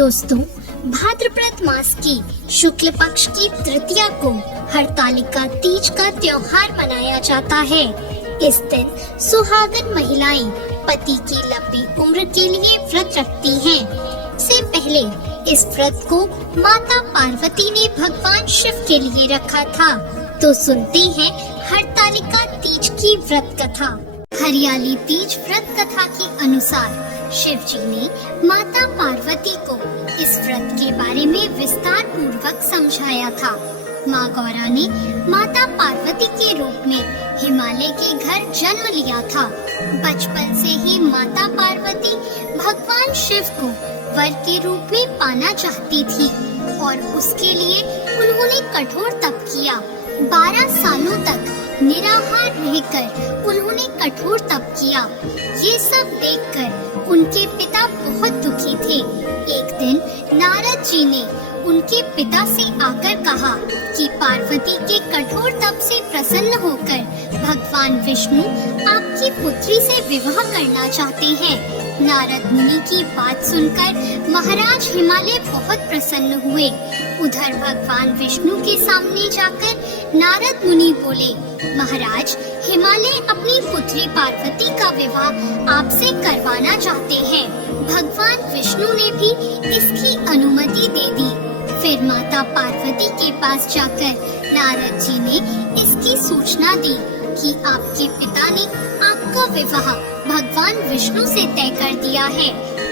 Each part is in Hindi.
दोस्तों, भाद्रपद मास की शुक्ल पक्ष की तृतीया को हरतालिका तीज का त्योहार मनाया जाता है। इस दिन सुहागन महिलाएं पति की लंबी उम्र के लिए व्रत रखती हैं। इससे पहले इस व्रत को माता पार्वती ने भगवान शिव के लिए रखा था। तो सुनते हैं हरतालिका तीज की व्रत कथा। हरियाली तीज व्रत कथा के अनुसार शिव जी ने माता पार्वती को इस व्रत के बारे में विस्तार पूर्वक समझाया था। माँ गौरा ने माता पार्वती के रूप में हिमालय के घर जन्म लिया था। बचपन से ही माता पार्वती भगवान शिव को वर के रूप में पाना चाहती थी और उसके लिए उन्होंने कठोर तप किया। 12 सालों तक निराहार रहकर उन्होंने कठोर तप किया। ये सब देखकर उनके पिता बहुत दुखी थे। एक दिन नारद जी ने उनके पिता से आकर कहा कि पार्वती के कठोर तप से प्रसन्न होकर भगवान विष्णु आपकी पुत्री से विवाह करना चाहते हैं। नारद मुनि की बात सुनकर महाराज हिमालय बहुत प्रसन्न हुए। उधर भगवान विष्णु के सामने जाकर नारद मुनि बोले, महाराज हिमालय अपनी पुत्री पार्वती का विवाह आपसे करवाना चाहते हैं। भगवान विष्णु ने भी इसकी अनुमति दे दी। फिर माता पार्वती के पास जाकर नारद जी ने इसकी सूचना दी कि आपके पिता ने आपका विवाह भगवान विष्णु से तय कर दिया है।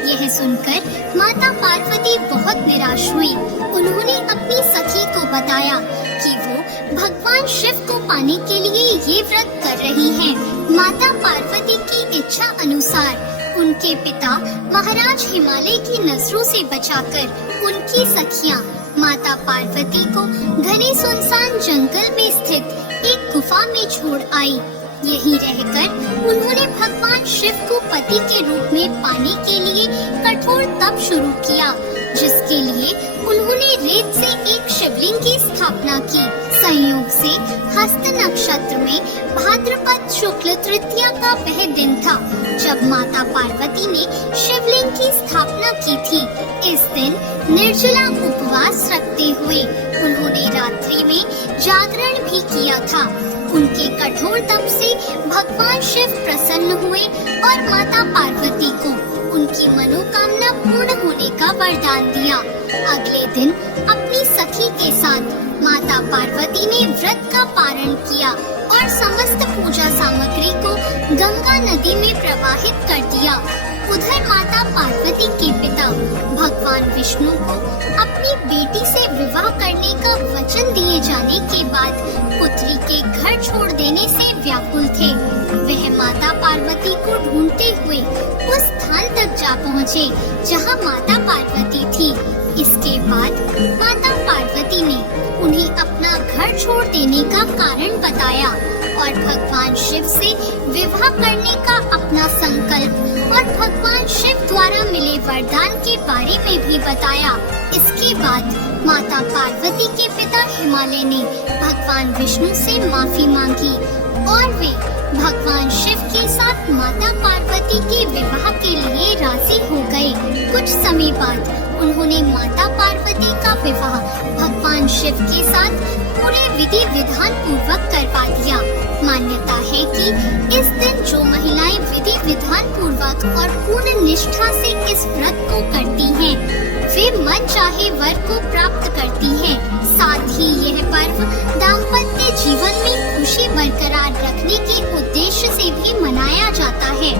यह सुनकर माता पार्वती बहुत निराश हुई। उन्होंने अपनी सखी को बताया कि वो भगवान शिव को पाने के लिए ये व्रत कर रही हैं। माता पार्वती की इच्छा अनुसार उनके पिता महाराज हिमालय की नजरों से बचाकर उनकी सखियां माता पार्वती को घने सुनसान जंगल में स्थित एक गुफा में छोड़ आई। यहीं रहकर उन्होंने भगवान शिव को पति के रूप में पाने के लिए कठोर तप शुरू किया, जिसके लिए उन्होंने रेत से एक शिवलिंग की स्थापना की। संयोग से हस्त नक्षत्र में भाद्रपद शुक्ल तृतीया का वह दिन था जब माता पार्वती ने शिवलिंग की स्थापना की थी। इस दिन निर्जला उपवास रखते हुए उन्होंने रात्रि में जागरण भी किया था। उनके कठोर तप से भगवान शिव प्रसन्न हुए और माता पार्वती को उनकी मनोकामना पूर्ण होने का वरदान दिया। अगले दिन अपनी सखी के साथ माता पार्वती ने व्रत का पारण किया और समस्त पूजा सामग्री को गंगा नदी में प्रवाहित कर दिया। उधर माता पार्वती के पिता भगवान विष्णु को अपनी बेटी से विवाह करने का वचन दिए जाने के बाद पुत्री के घर छोड़ देने से व्याकुल थे। वह माता पार्वती को ढूंढते हुए उस स्थान तक जा पहुँचे जहाँ माता पार्वती थी। इसके बाद माता पार्वती ने उन्हें अपना घर छोड़ देने का कारण बताया और भगवान शिव से विवाह करने का अपना संकल्प और भगवान शिव द्वारा मिले वरदान के बारे में भी बताया। इसके बाद माता पार्वती के पिता हिमालय ने भगवान विष्णु से माफी मांगी और वे भगवान शिव के साथ माता पार्वती के विवाह के लिए राजी हो गए। कुछ समय बाद उन्होंने माता पार्वती का विवाह भगवान शिव के साथ पूरे विधि विधान पूर्वक करवा दिया। मान्यता है कि इस दिन जो महिलाएं विधि विधान पूर्वक और पूर्ण निष्ठा से इस व्रत को करती हैं, वे मन चाहे वर को प्राप्त करती हैं। साथ ही यह पर्व दाम्पत्य जीवन में खुशी बरकरार रखने के उद्देश्य से भी मनाया जाता है।